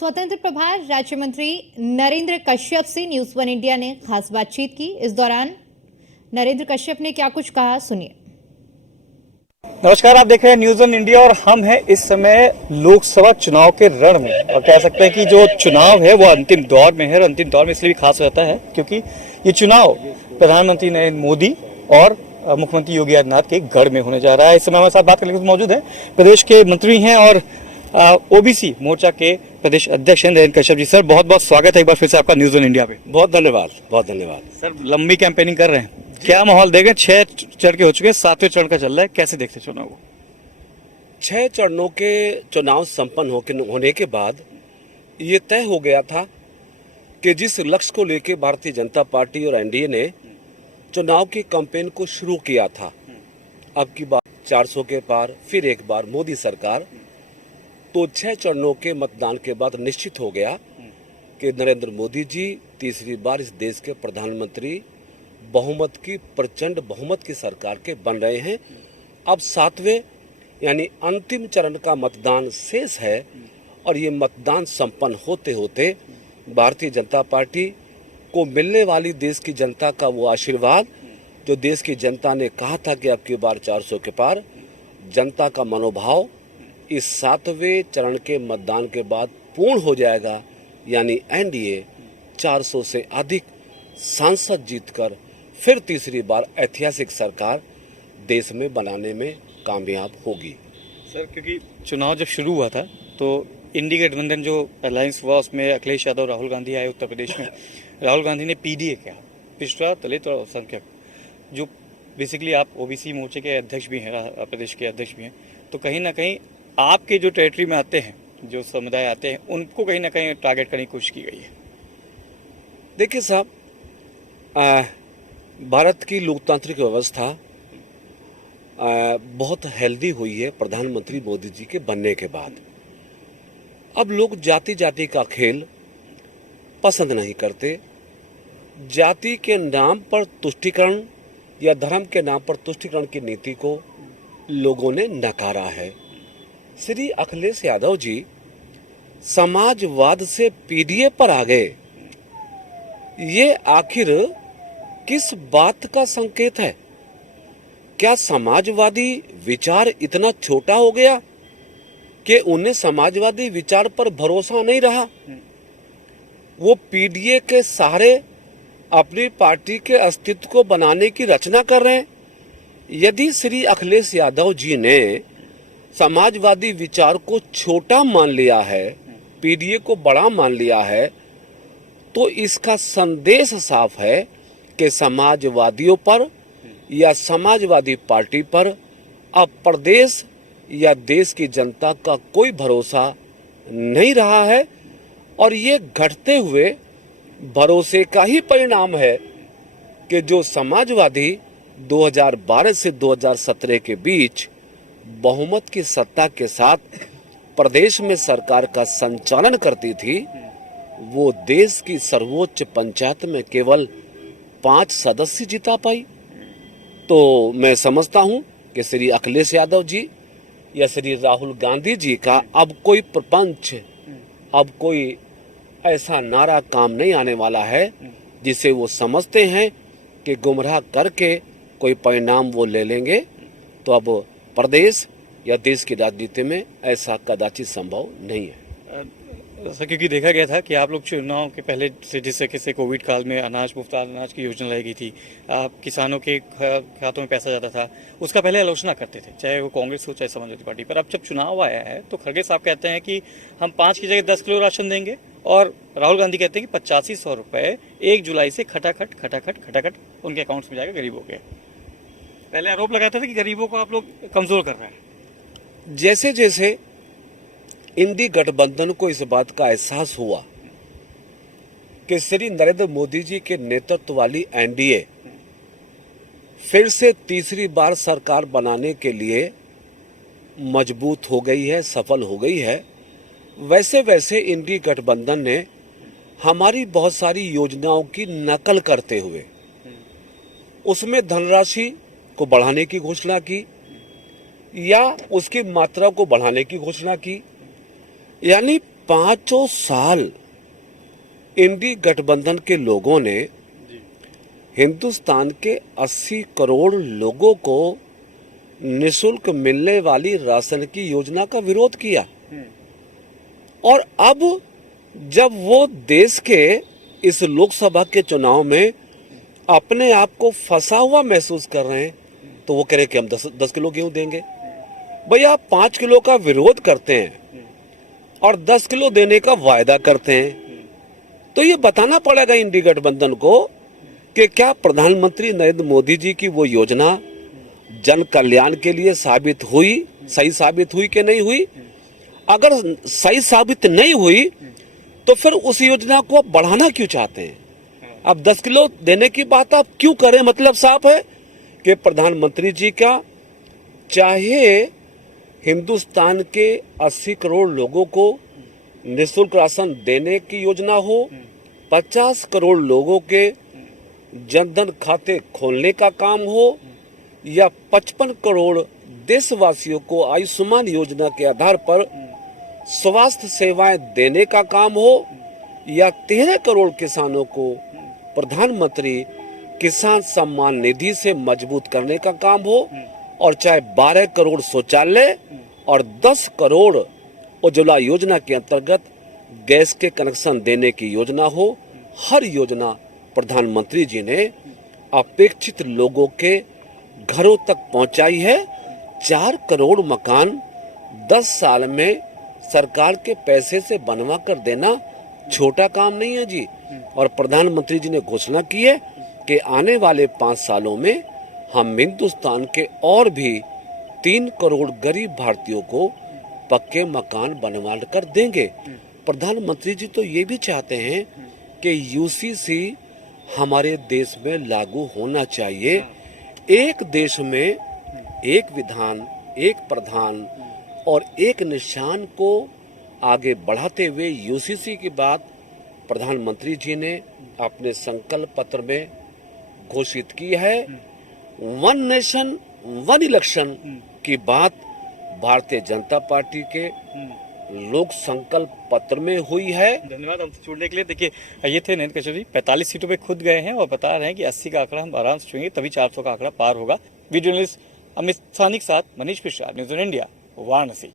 स्वतंत्र प्रभार राज्य मंत्री नरेंद्र कश्यप से न्यूज वन इंडिया ने खास बातचीत की। इस दौरान नरेंद्र कश्यप ने क्या कुछ कहा, सुनिए। नमस्कार, आप देख रहे हैं न्यूज वन इंडिया और हम हैं इस समय लोकसभा चुनाव के रण में और कह सकते हैं कि जो चुनाव है वो अंतिम दौर में है। और अंतिम दौर में इसलिए भी खास रहता है क्योंकि ये चुनाव प्रधानमंत्री नरेंद्र मोदी और मुख्यमंत्री योगी आदित्यनाथ के गढ़ में होने जा रहा है। इस समय हमारे साथ बात करने के लिए मौजूद है प्रदेश के मंत्री हैं और ओबीसी मोर्चा के प्रदेश अध्यक्ष हैं नरेंद्र कश्यप जी। सर, बहुत बहुत स्वागत है एक बार फिर से आपका न्यूज वन इंडिया पे। बहुत धन्यवाद, बहुत धन्यवाद। सर, लंबी कैंपेनिंग कर रहे हैं, क्या माहौल देखें? 6 चरण के हो चुके हैं, 7वें चरण का चल रहा है, कैसे देखते चुनाव को? 6 चरणों के चुनाव संपन्न होने के बाद ये तय हो गया था कि जिस लक्ष्य को लेकर भारतीय जनता पार्टी और एनडीए ने चुनाव की कैंपेन को शुरू किया था, अब की बार 400 के पार, फिर एक बार मोदी सरकार, तो 6 चरणों के मतदान के बाद निश्चित हो गया कि नरेंद्र मोदी जी तीसरी बार इस देश के प्रधानमंत्री बहुमत की, प्रचंड बहुमत की सरकार के बन रहे हैं। अब 7वें यानी अंतिम चरण का मतदान शेष है और ये मतदान संपन्न होते होते भारतीय जनता पार्टी को मिलने वाली देश की जनता का वो आशीर्वाद, जो देश की जनता ने कहा था कि अब की बार 400 के पार, जनता का मनोभाव इस 7वें चरण के मतदान के बाद पूर्ण हो जाएगा। यानी एनडीए 400 से अधिक सांसद जीतकर फिर तीसरी बार ऐतिहासिक सरकार देश में बनाने में कामयाब होगी। सर, क्योंकि चुनाव जब शुरू हुआ था तो इंडी गठबंधन जो अलायंस हुआ उसमें अखिलेश यादव, राहुल गांधी आए उत्तर प्रदेश में। राहुल गांधी ने पीडीए किया, पिछड़ा दलित और अल्पसंख्यक, जो बेसिकली आप ओबीसी मोर्चे के अध्यक्ष भी हैं, प्रदेश के अध्यक्ष भी हैं, तो कहीं ना कहीं आपके जो टेरिटरी में आते हैं, जो समुदाय आते हैं, उनको कहीं ना कहीं टारगेट करने की कोशिश की गई है। देखिए साहब, भारत की लोकतांत्रिक व्यवस्था बहुत हेल्दी हुई है प्रधानमंत्री मोदी जी के बनने के बाद। अब लोग जाति जाति का खेल पसंद नहीं करते। जाति के नाम पर तुष्टीकरण या धर्म के नाम पर तुष्टीकरण की नीति को लोगों ने नकारा है। श्री अखिलेश यादव जी समाजवाद से पीडीए पर आ गए, ये आखिर किस बात का संकेत है? क्या समाजवादी विचार इतना छोटा हो गया कि उन्हें समाजवादी विचार पर भरोसा नहीं रहा? वो पीडीए के सहारे अपनी पार्टी के अस्तित्व को बनाने की रचना कर रहे हैं। यदि श्री अखिलेश यादव जी ने समाजवादी विचार को छोटा मान लिया है, पीडीए को बड़ा मान लिया है, तो इसका संदेश साफ है कि समाजवादियों पर या समाजवादी पार्टी पर अब प्रदेश या देश की जनता का कोई भरोसा नहीं रहा है। और ये घटते हुए भरोसे का ही परिणाम है कि जो समाजवादी 2012 से 2017 के बीच बहुमत की सत्ता के साथ प्रदेश में सरकार का संचालन करती थी, वो देश की सर्वोच्च पंचायत में केवल 5 सदस्य जिता पाई। तो मैं समझता हूं कि श्री अखिलेश यादव जी या श्री राहुल गांधी जी का अब कोई प्रपंच, अब कोई ऐसा नारा काम नहीं आने वाला है जिसे वो समझते हैं कि गुमराह करके कोई परिणाम वो ले लेंगे। तो अब प्रदेश या देश की राजनीति में ऐसा कदाचित संभव नहीं है। सर, क्योंकि देखा गया था कि आप लोग चुनाव के पहले से जिस तरीके से कोविड काल में मुफ्त अनाज की योजना लाई गई थी, किसानों के खातों में पैसा जाता था, उसका पहले आलोचना करते थे, चाहे वो कांग्रेस हो चाहे समाजवादी पार्टी। पर अब जब चुनाव आया है तो खड़गे साहब कहते हैं कि हम 5 की जगह 10 किलो राशन देंगे, और राहुल गांधी कहते हैं कि 8500 रुपये 1 जुलाई से खटाखट उनके अकाउंट्स में जाएगा गरीबों के। पहले आरोप लगाता था कि गरीबों को आप लोग कमजोर कर रहे हैं। जैसे जैसे इंडी गठबंधन को इस बात का एहसास हुआ कि श्री नरेंद्र मोदी जी के नेतृत्व वाली एनडीए फिर से तीसरी बार सरकार बनाने के लिए मजबूत हो गई है, सफल हो गई है, वैसे वैसे इंडी गठबंधन ने हमारी बहुत सारी योजनाओं की नकल करते हुए उसमें धनराशि को बढ़ाने की घोषणा की या उसकी मात्रा को बढ़ाने की घोषणा की। यानी पांचों साल इंडी गठबंधन के लोगों ने हिंदुस्तान के 80 करोड़ लोगों को निशुल्क मिलने वाली राशन की योजना का विरोध किया। और अब जब वो देश के इस लोकसभा के चुनाव में अपने आप को फंसा हुआ महसूस कर रहे हैं, तो वो कह रहे कि हम 10 किलो गेहूं देंगे। भैया आप 5 किलो का विरोध करते हैं और 10 किलो देने का वायदा करते हैं, तो ये बताना पड़ेगा इंडी गठबंधन को कि क्या प्रधानमंत्री नरेंद्र मोदी जी की वो योजना जन कल्याण के लिए सही साबित हुई कि नहीं हुई। अगर सही साबित नहीं हुई तो फिर उस योजना को आप बढ़ाना क्यों चाहते हैं? अब 10 किलो देने की बात आप क्यों करें? मतलब साफ है कि प्रधानमंत्री जी का चाहे हिंदुस्तान के 80 करोड़ लोगों को निःशुल्क राशन देने की योजना हो, 50 करोड़ लोगों के जनधन खाते खोलने का काम हो, या 55 करोड़ देशवासियों को आयुष्मान योजना के आधार पर स्वास्थ्य सेवाएं देने का काम हो, या 13 करोड़ किसानों को प्रधानमंत्री किसान सम्मान निधि से मजबूत करने का काम हो, और चाहे 12 करोड़ शौचालय और 10 करोड़ उज्ज्वला योजना के अंतर्गत गैस के कनेक्शन देने की योजना हो, हर योजना प्रधानमंत्री जी ने अपेक्षित लोगों के घरों तक पहुंचाई है। 4 करोड़ मकान 10 साल में सरकार के पैसे से बनवा कर देना छोटा काम नहीं है जी। और प्रधानमंत्री जी ने घोषणा की है कि आने वाले 5 सालों में हम हिंदुस्तान के और भी 3 करोड़ गरीब भारतीयों को पक्के मकान बनवा कर देंगे। प्रधानमंत्री जी तो ये भी चाहते हैं कि यूसीसी हमारे देश में लागू होना चाहिए। एक देश में एक विधान, एक प्रधान और एक निशान को आगे बढ़ाते हुए यूसीसी की बात प्रधानमंत्री जी ने अपने संकल्प पत्र में घोषित की है। वन नेशन वन इलेक्शन की बात भारतीय जनता पार्टी के लोक संकल्प पत्र में हुई है। धन्यवाद हमसे जुड़ने के लिए। देखिए, ये थे नरेंद्र कश्यप जी, 45 सीटों पे खुद गए हैं और बता रहे हैं कि 80 का आंकड़ा हम आराम से छुएंगे, तभी 400 का आंकड़ा पार होगा। वीडियो जर्नलिस्ट अमित सानी के साथ Manish Mishra, news on India, Varanasi.